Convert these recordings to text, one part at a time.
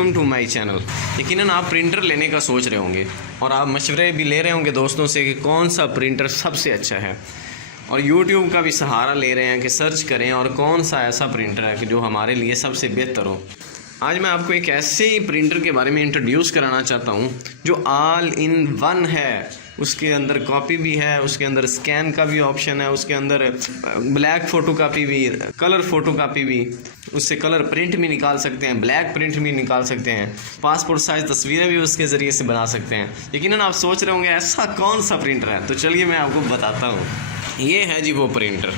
Welcome to my channel. यकीनन आप printer लेने का सोच रहे होंगे और आप मशवरे भी ले रहे होंगे दोस्तों से कि कौन सा प्रिंटर सबसे अच्छा है, और YouTube का भी सहारा ले रहे हैं कि सर्च करें और कौन सा ऐसा प्रिंटर है कि जो हमारे लिए सबसे बेहतर हो। आज मैं आपको एक ऐसे ही प्रिंटर के बारे में इंट्रोड्यूस कराना चाहता हूं जो ऑल इन वन है। उसके अंदर कॉपी भी है, उसके अंदर स्कैन का भी ऑप्शन है, उसके अंदर ब्लैक फ़ोटो कापी भी, कलर फ़ोटो कापी भी, उससे कलर प्रिंट भी निकाल सकते हैं, ब्लैक प्रिंट भी निकाल सकते हैं, पासपोर्ट साइज़ तस्वीरें भी उसके ज़रिए से बना सकते हैं। यकीनन आप सोच रहे होंगे ऐसा कौन सा प्रिंटर है, तो चलिए मैं आपको बताता हूँ। ये है जी वो प्रिंटर,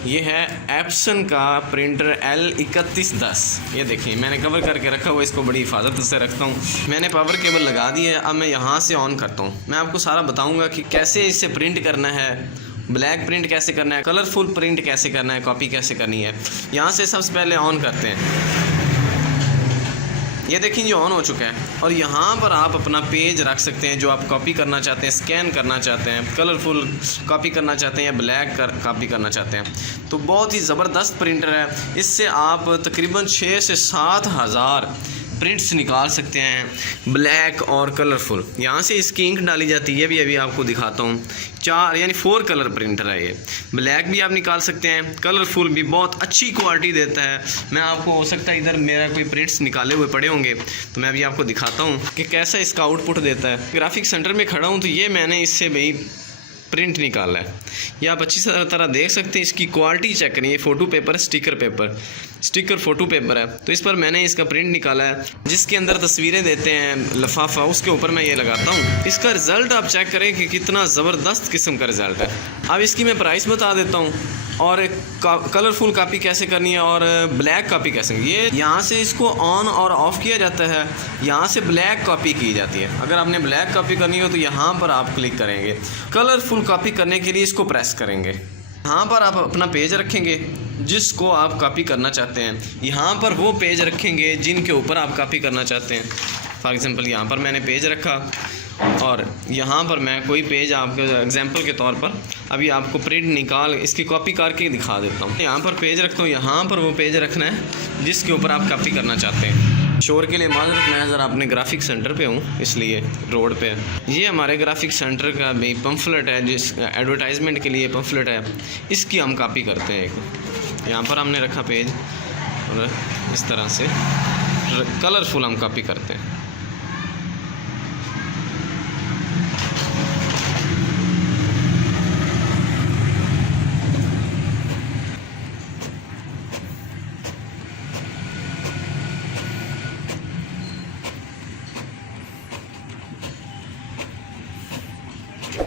ये है एप्सन का प्रिंटर L3110। ये देखिए मैंने कवर करके रखा हुआ, इसको बड़ी हिफाजत से रखता हूँ। मैंने पावर केबल लगा दी है, अब मैं यहाँ से ऑन करता हूँ। मैं आपको सारा बताऊँगा कि कैसे इससे प्रिंट करना है, ब्लैक प्रिंट कैसे करना है, कलरफुल प्रिंट कैसे करना है, कॉपी कैसे करनी है। यहाँ से सबसे पहले ऑन करते हैं। ये देखिए ये ऑन हो चुका है और यहाँ पर आप अपना पेज रख सकते हैं जो आप कॉपी करना चाहते हैं, स्कैन करना चाहते हैं, कलरफुल कॉपी करना चाहते हैं या ब्लैक कॉपी करना चाहते हैं। तो बहुत ही ज़बरदस्त प्रिंटर है। इससे आप तकरीबन 6 से 7 हज़ार प्रिंट्स निकाल सकते हैं, ब्लैक और कलरफुल। यहाँ से इसकी इंक डाली जाती है, भी अभी आपको दिखाता हूँ। 4 कलर प्रिंटर है ये। ब्लैक भी आप निकाल सकते हैं, कलरफुल भी बहुत अच्छी क्वालिटी देता है। मैं आपको हो सकता है इधर मेरा कोई प्रिंट्स निकाले हुए पड़े होंगे तो मैं अभी आपको दिखाता हूँ कि कैसा इसका आउटपुट देता है। ग्राफिक सेंटर में खड़ा हूँ तो ये मैंने इससे भाई प्रिंट निकाला है। ये आप अच्छी तरह देख सकते हैं। इसकी क्वालिटी चेक करें, ये फ़ोटो पेपर है, स्टिकर फ़ोटो पेपर है। तो इस पर मैंने इसका प्रिंट निकाला है जिसके अंदर तस्वीरें देते हैं लिफाफा, उसके ऊपर मैं ये लगाता हूँ। इसका रिज़ल्ट आप चेक करें कि कितना ज़बरदस्त किस्म का रिज़ल्ट है। अब इसकी मैं प्राइस बता देता हूँ और कलरफुल कॉपी कैसे करनी है और ब्लैक कॉपी कैसे। ये यहाँ से इसको ऑन और ऑफ़ किया जाता है, यहाँ से ब्लैक कॉपी की जाती है। अगर आपने ब्लैक कॉपी करनी हो तो यहाँ पर आप क्लिक करेंगे। कलरफुल कॉपी करने के लिए इसको प्रेस करेंगे। यहाँ पर आप अपना पेज रखेंगे जिसको आप कॉपी करना चाहते हैं, यहाँ पर वो पेज रखेंगे जिनके ऊपर आप कॉपी करना चाहते हैं। फॉर एग्ज़ाम्पल यहाँ पर मैंने पेज रखा और यहाँ पर मैं कोई पेज आपके एग्जांपल के तौर पर अभी आपको प्रिंट निकाल इसकी कॉपी करके दिखा देता हूँ। यहाँ पर पेज रखता हूँ, यहाँ पर वो पेज रखना है जिसके ऊपर आप कॉपी करना चाहते हैं। शोर के लिए माज़रत, मैं ज़रा अपने ग्राफिक सेंटर पे हूँ इसलिए रोड पे। ये हमारे ग्राफिक सेंटर का भी पम्फलेट है, जिस एडवर्टाइजमेंट के लिए पम्फलेट है, इसकी हम कॉपी करते हैं। एक यहाँ पर हमने रखा पेज और इस तरह से कलरफुल हम कॉपी करते हैं।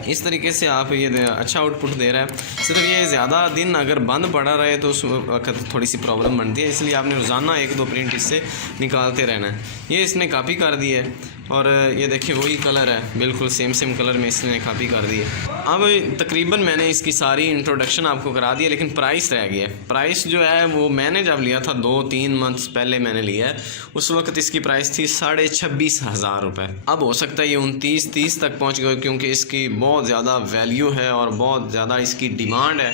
इस तरीके से आप ये अच्छा आउटपुट दे रहा है। सिर्फ ये ज़्यादा दिन अगर बंद पड़ा रहे तो उस वक्त थोड़ी सी प्रॉब्लम बनती है, इसलिए आपने रोज़ाना 1-2 प्रिंट इससे निकालते रहना है। ये इसने कॉपी कर दी है और ये देखिए वही कलर है, बिल्कुल सेम कलर में इसने कॉपी कर दी है। अब तकरीबन मैंने इसकी सारी इंट्रोडक्शन आपको करा दी है, लेकिन प्राइस रह गया है। प्राइस जो है वो मैंने जब लिया था 2-3 मंथ्स पहले मैंने लिया है, उस वक्त इसकी प्राइस थी 26,500 रुपये। अब हो सकता है ये 29-30 तक पहुँच गए, क्योंकि इसकी बहुत ज़्यादा वैल्यू है और बहुत ज़्यादा इसकी डिमांड है।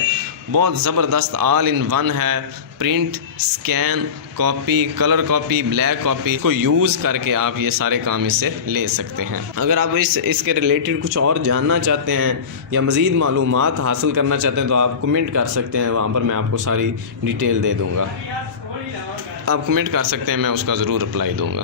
बहुत ज़बरदस्त ऑल इन वन है। Print, scan, copy, colour copy, black copy को यूज़ करके आप ये सारे काम इससे ले सकते हैं। अगर आप इसके रिलेटेड कुछ और जानना चाहते हैं या मज़ीद मालूमात हासिल करना चाहते हैं तो आप कमेंट कर सकते हैं, वहाँ पर मैं आपको सारी डिटेल दे दूँगा। आप कमेंट कर सकते हैं, मैं उसका ज़रूर रिप्लाई दूँगा।